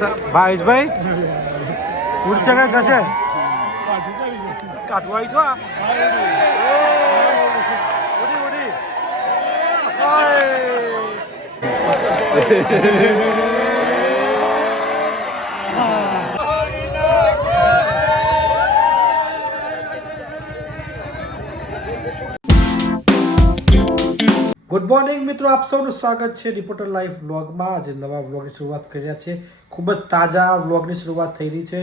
ભાવેશભાઈ ઉડશે કે જશે કાઢવા આવી છો ગુડ મોર્નિંગ મિત્રો, આપ સૌનું સ્વાગત છે રિપોર્ટર લાઈફ વ્લોગમાં. આજે નવા વ્લોગની શરૂઆત કરી રહ્યા છે. ખૂબ જ તાજા વ્લોગની શરૂઆત થઈ રહી છે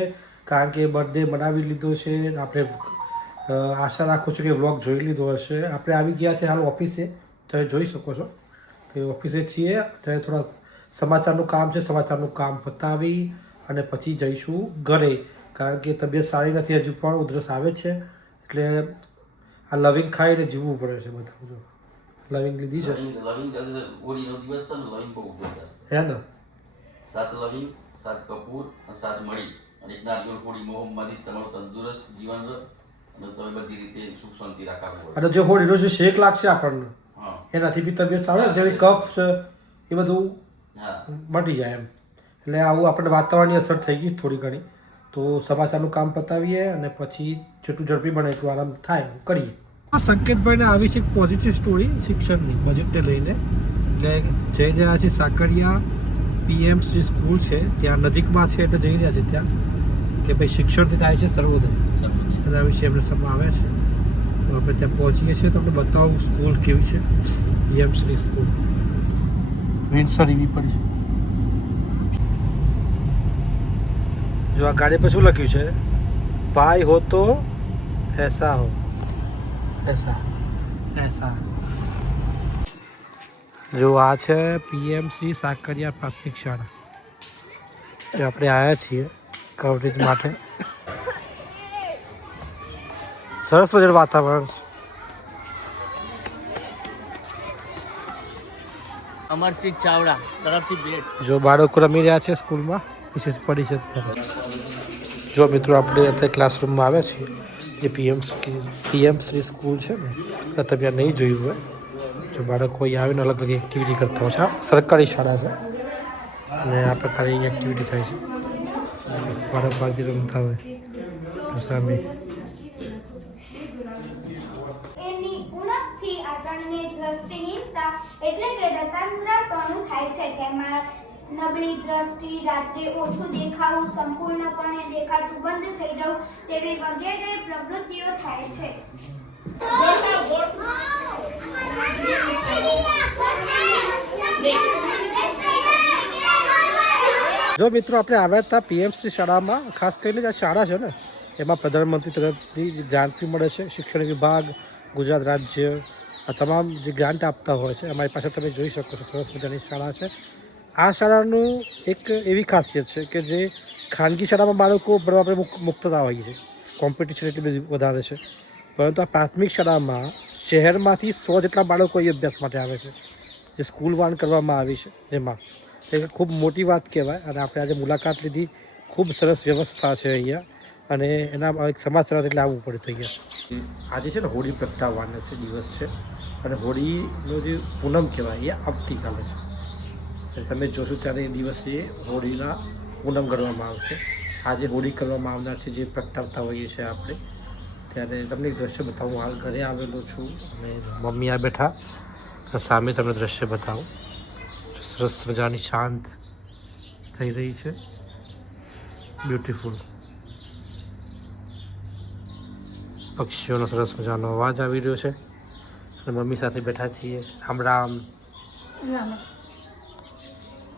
કારણ કે બર્થડે મનાવી લીધો છે. આપણે આશા રાખું છું કે વ્લોગ જોઈ લીધો હશે. આપણે આવી ગયા છે હાલ ઓફિસે, તમે જોઈ શકો છો કે ઓફિસે છીએ. અત્યારે થોડા સમાચારનું કામ છે, સમાચારનું કામ પતાવી અને પછી જઈશું ઘરે કારણ કે તબિયત સારી નથી હજુ પણ, ઉધરસ આવે છે એટલે આ લવિંગ ખાઈને જીવવું પડે છે બધા. જો લવિંગ લીધી છે, હોળીનો દિવસ છે ને, લવિંગ બહુ બધા હે ને? 7 લવિંગ, 7 કપૂર અને 7 મળી અને એક નારિયેળ હોળી મોહમ્મદી તમારું તંદુરસ્ત જીવન રહે અને તમે બધી રીતે સુખ શાંતિ રાખવું. અને જે હોળીનો જે શેક લાગશે આપણને હા, એનાથી બી તબિયત સારી, જેવી કફ છે એ બધું હા મટી જાય એમ. એટલે આવું આપણે વાતાવરણની અસર થઈ ગઈ થોડી ઘણી. તો સમાચારનું કામ પતાવીએ અને પછી જેટલું ઝડપી બને એટલું આરામ થાય કરીએ. સંકેતભાઈને આવી છે એક પોઝિટિવ સ્ટોરી શિક્ષણની બજેટને લઈને. એટલે જઈ રહ્યા છે સાકરિયા પીએમસી સ્કૂલ છે ત્યાં નજીકમાં છે એટલે જઈ રહ્યા છે ત્યાં કે ભાઈ શિક્ષણથી થાય છે સર્વોદય, એના વિશે એમને સમય આવે છે. તો આપણે ત્યાં પહોંચીએ છીએ, તમને બતાવું સ્કૂલ કેવી છે. પીએમસી સ્કૂલ વિન્સર એવી પડી છે. જો આ ગાડી પર શું લખ્યું છે, ભાઈ હો તો એસા હો, ऐसा ऐसा. જો આ છે પીએમસી સાકરિયા પ્રાથમિક શાળા. આપણે આવ્યા છીએ કવરેજ માટે. સરસ મજાનું વાતાવરણ. અમરસિંહ ચાવડા તરફથી ભેટ. જો બાળકો રમી રહ્યા છે સ્કૂલમાં, વિશેષ પડી છે. જો મિત્રો આપણે અત્યારે ક્લાસરૂમમાં આવ્યા છીએ. જે પીએમસી સ્કૂલ છે ને, તો તમે નહીં જોયું હોય, જો બાળકો અહીં આવીને અલગ અલગ એક્ટિવિટી કરતા હોય છે. આ સરકારી શાળા છે અને આ પ્રકારની એક્ટિવિટી થાય છે. બાળક બાળકી રમતા હોય સામે. એની ઉણપથી આપણને દ્રષ્ટિહીનતા એટલે કે રતાંતરાપણું થાય છે. તેમાં નબળી દ્રષ્ટિ, રાત્રે ઓછું દેખાવું, સંપૂર્ણપણે દેખાતું બંધ થઈ જવું તેવી વગેરે પ્રવૃત્તિઓ થાય છે. જો મિત્રો આપણે આવ્યા હતા પીએમસી શાળામાં. ખાસ કરીને આ શાળા છે ને એમાં પ્રધાનમંત્રી તરફથી જે ગ્રાન્ટ મળે છે. શિક્ષણ વિભાગ, ગુજરાત રાજ્ય આ તમામ જે ગ્રાન્ટ આપતા હોય છે. અમારી પાસે તમે જોઈ શકો છો સરસ મજાની શાળા છે. આ શાળાનું એક એવી ખાસિયત છે કે જે ખાનગી શાળામાં બાળકો ભણવા આપણે મુક્તતા હોય છે, કોમ્પિટિશન એટલી બધી વધારે છે, પરંતુ આ પ્રાથમિક શાળામાં શહેરમાંથી 100 જેટલા બાળકો અહીં અભ્યાસ માટે આવે છે. જે સ્કૂલ વાન કરવામાં આવી છે જેમાં એ ખૂબ મોટી વાત કહેવાય. અને આપણે આજે મુલાકાત લીધી. ખૂબ સરસ વ્યવસ્થા છે અહીંયા અને એના એક સમાચાર એટલે આવવું પડે થઈ ગયા. આજે છે ને હોળી પ્રગટાવવાનો છે દિવસ છે અને હોળીનો જે પૂનમ કહેવાય એ આવતીકાલે છે. તમે જોશો ત્યારે એ દિવસે હોળીના પૂનમ ગણવામાં આવશે. આજે હોળી કરવામાં આવનાર છે જે પ્રગટાવતા હોઈએ છીએ આપણે. ત્યારે તમને એક દ્રશ્ય બતાવું. હાલ ઘરે આવેલો છું અને મમ્મી આ બેઠા, સામે તમને દ્રશ્ય બતાવું. સરસ મજાની શાંત થઈ રહી છે, બ્યુટીફુલ. પક્ષીઓનો સરસ મજાનો અવાજ આવી રહ્યો છે અને મમ્મી સાથે બેઠા છીએ. રામ રામ.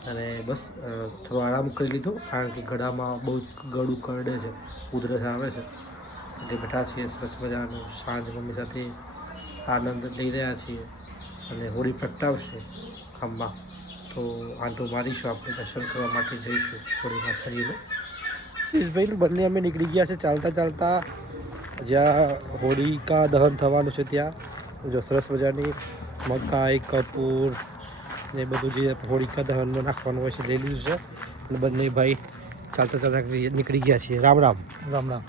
અને બસ થોડો આરામ કરી લીધો કારણ કે ગળામાં બહુ જ ગળું કરડે છે, ઉધરસ આવે છે એટલે બેઠા છીએ સરસ મજાનો. સાંજ મમ્મી સાથે આનંદ લઈ રહ્યા છીએ અને હોળી પ્રગટાવશે ગામમાં તો આંટો મારીશું. આપણે દર્શન કરવા માટે જઈશું હોળી માતાજીને. ઈશભાઈનું બંને અમે નીકળી ગયા છે ચાલતા ચાલતા જ્યાં હોળિકા દહન થવાનું છે ત્યાં. જો સરસ મજાની મકાઈ, કપૂર ને બધું જે હોળિકા દહનમાં નાખવાનું હોય છે લઈ લીધું છે અને બંને ભાઈ ચાલતા ચાલતા નીકળી ગયા છીએ. રામ રામ. રામ રામ.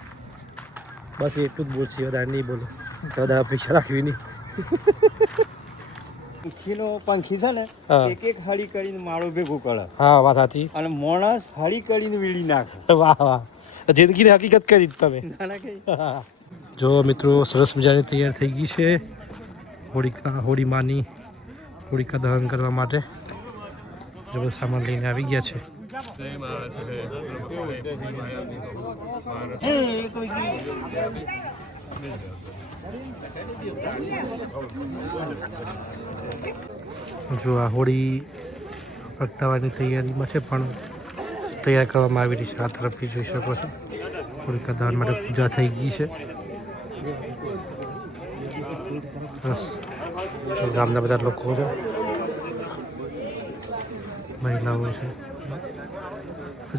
બસ એટલું જ બોલશે, વધારે નહીં બોલો, વધારે અપેક્ષા રાખવી નહીં. પંખીનો પંખી છે ને હા. એક એક હળી કરીને માળો ભેગું કરે હા વાત સાચી. અને માણસ હળી કરીને વીડી નાખે. વાહ વાહ જિંદગીની હકીકત કરી તમે. ના ના કઈ જો મિત્રો સરસ મજાની તૈયાર થઈ ગઈ છે હોળી માની હોળિકા દહન કરવા માટે જો બધો સામાન લઈને આવી ગયા છે. જો આ હોળી પ્રગટાવવાની તૈયારીમાં છે પણ તૈયાર કરવામાં આવી રહી છે. આ તરફથી જોઈ શકો છો હોળિકા દહન માટે પૂજા થઈ ગઈ છે. બસ જો ગામના બધા લોકો છે, મહિલાઓ છે,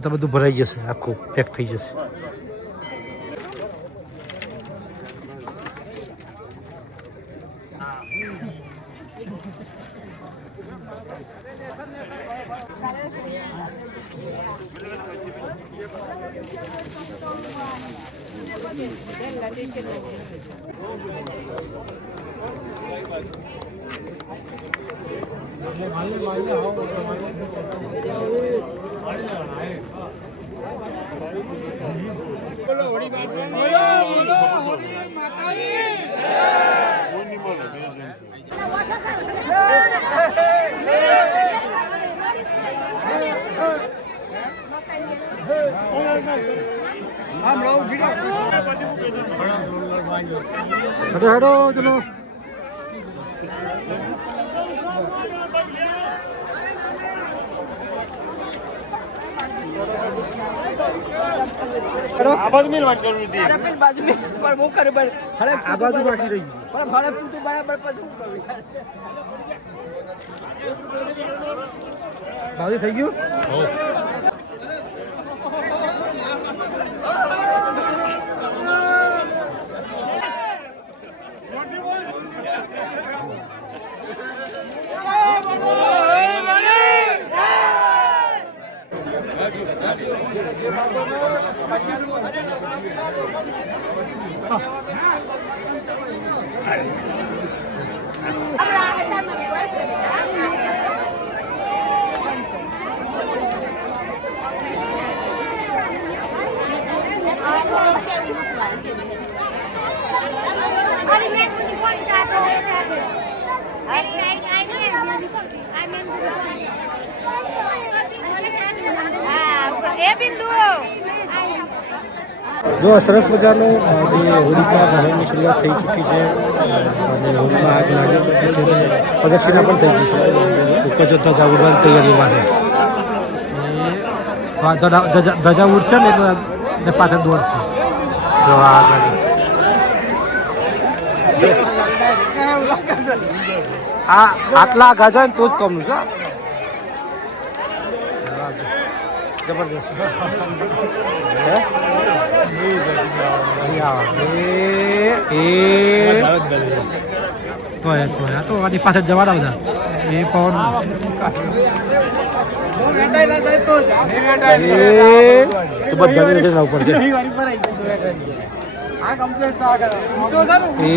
તો બધું ભરાઈ જશે, આખું પેક થઈ જશે. હેડો હેડો ચલો. આ બાજુ બાકી રહી ગઈ. બાજુ થઈ ગયું. જો સરસ મજાનું જે હોળિકા દહનની શરૂઆત થઈ ચૂકી છે અને હોળીમાં આગ લાગી ચૂકી છે અને પ્રદક્ષિણા પણ થઈ ગઈ છે. ઉપર જતા ઉડવાની તૈયારીમાં છે. ધજા ઉડશે ને એટલે પાછળ દોડશે. જો આ આટલા ગાજા ને તો જ કમનું છે. જબરદસ્ત. તો આની પાછળ જવાના બધા એ પવન બધા નજર ઉપર છે. એ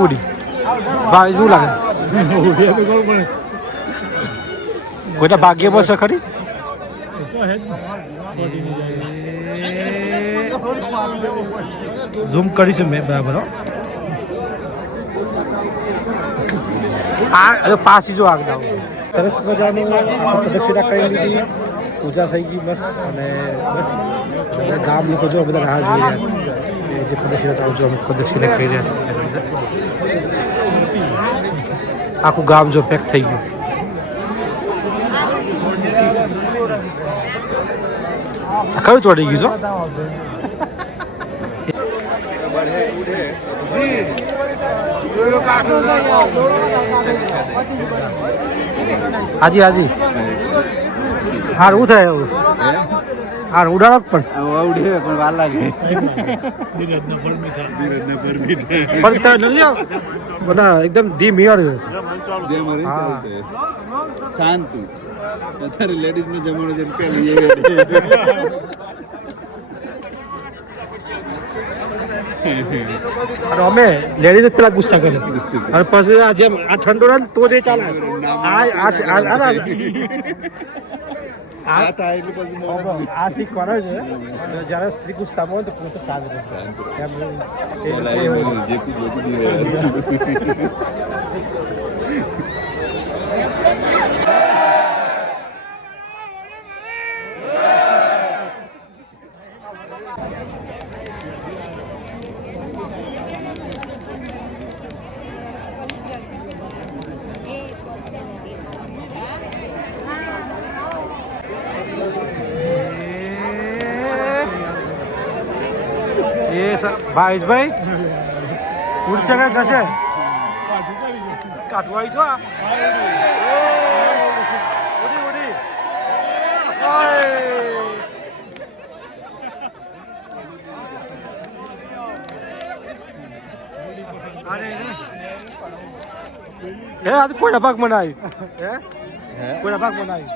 ઉડી ભાઈ શું લાગે કોઈના ભાગ્યમાં છે ખરી. ઝૂમ કરીશું મેં બરાબર. આ પાછી જો આગળ સરસ મજાનું પ્રદક્ષિણા કરી લીધી, પૂજા થઈ ગઈ મસ્ત. અને બસ ગામ લોકો જો બધા રાહ જોઈ રહ્યા છે જે પ્રદક્ષિણા ચાલુ જો પ્રદક્ષિણા કરી રહ્યા છે. આખું ગામ જો પેક થઈ ગયું. કયું ચોટી ગયું છો? હાજી હાજી હાર શું થાય એવું હાર ઉડાડો પણ વાર લાગે બધા એકદમ ધીમી વાળી શાંતિ. અત્યારે લેડીઝ ને જમવાનો જેમ પેલી અને અમે લેડીઝ જ પેલા ગુસ્સા કરે અને પછી આ જેમ આ ઠંડો રહે ને તો જે ચાલે આ શીખવાડે છે જ્યારે સ્ત્રી ગુસ્સામાં હોય તો પોતે શાંત રહે એ ભાઈ ઉડશે કે જશે કાઢવાઈ છો ઉડી હે આ તો કોઈના ભાગ બનાવી હે કોઈના ભાગ બનાવી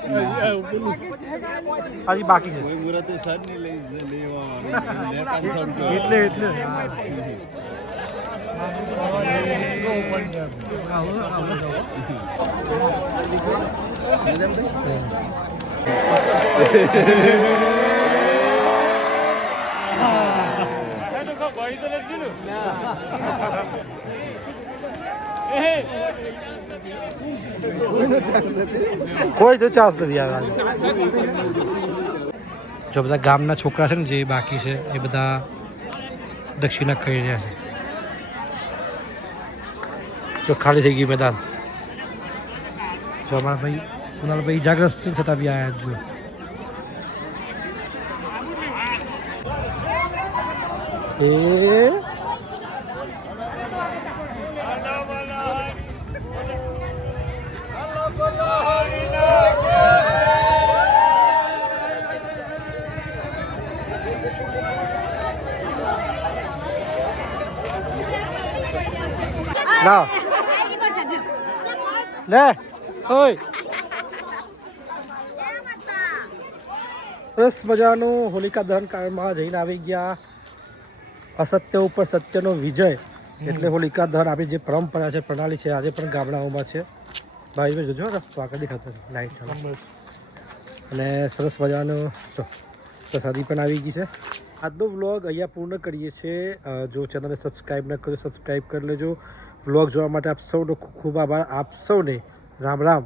હજી બાકી છે એટલે કોઈ તો ચાન્સ નથી આવ્યા જો બધા ગામના છોકરા છે ને જે બાકી છે એ બધા દક્ષિણા કરી રહ્યા છે જો ખાલી થઈ ગયું મેદાન જો અમારા ભાઈ કુનાલભાઈ ઇજાગ્રસ્ત છે છતાં બી આવ્યા જો ના લે ઓય સરસ મજાનું હોલિકા દહન કાળમાં જઈને આવી ગયા અસત્ય ઉપર સત્યનો વિજય એટલે હોલિકા દહન આપણી જે પરંપરા છે પ્રણાલી છે આજે પણ ગામડાઓમાં છે ભાઈ જોજો રસ્તો આગળ દેખાતો લાઈટ અને સરસ મજાનું પ્રસાદી પણ આવી ગઈ છે આજનો વ્લોગ અહીંયા પૂર્ણ કરીએ છીએ જો ચેનલને સબસ્ક્રાઈબ ન કર્યો સબસ્ક્રાઈબ કરી લેજો વ્લોગ જોવા માટે આપ સૌનો ખૂબ ખૂબ આભાર આપ સૌને રામ રામ